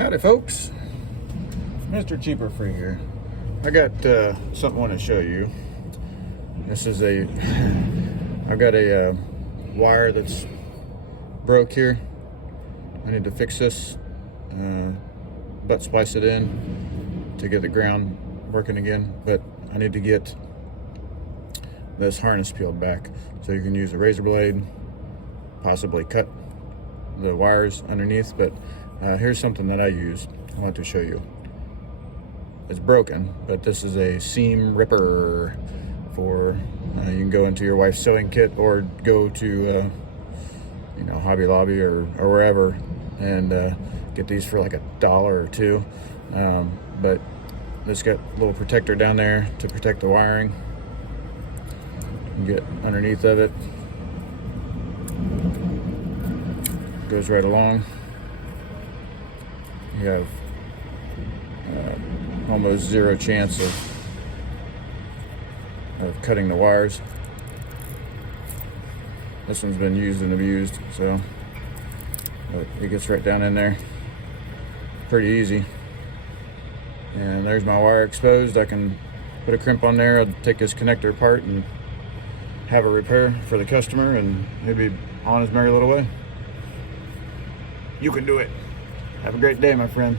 Howdy folks, Mr. Cheaper Free here. I got something I want to show you. This is I've got a wire that's broke here. I need to fix this, butt splice it in to get the ground working again, but I need to get this harness peeled back so you can use a razor blade, possibly cut the wires underneath. But here's something that I use. I want to show you. It's broken, but this is a seam ripper for you can go into your wife's sewing kit or go to Hobby Lobby or wherever and get these for like $1 or $2. But it's got a little protector down there to protect the wiring. You can get underneath of it. Goes right along. You have almost zero chance of cutting the wires. This one's been used and abused, so but it gets right down in there pretty easy. And there's my wire exposed. I can put a crimp on there. I'll take this connector apart and have a repair for the customer, and he'll be on his merry little way. You can do it. Have a great day, my friend.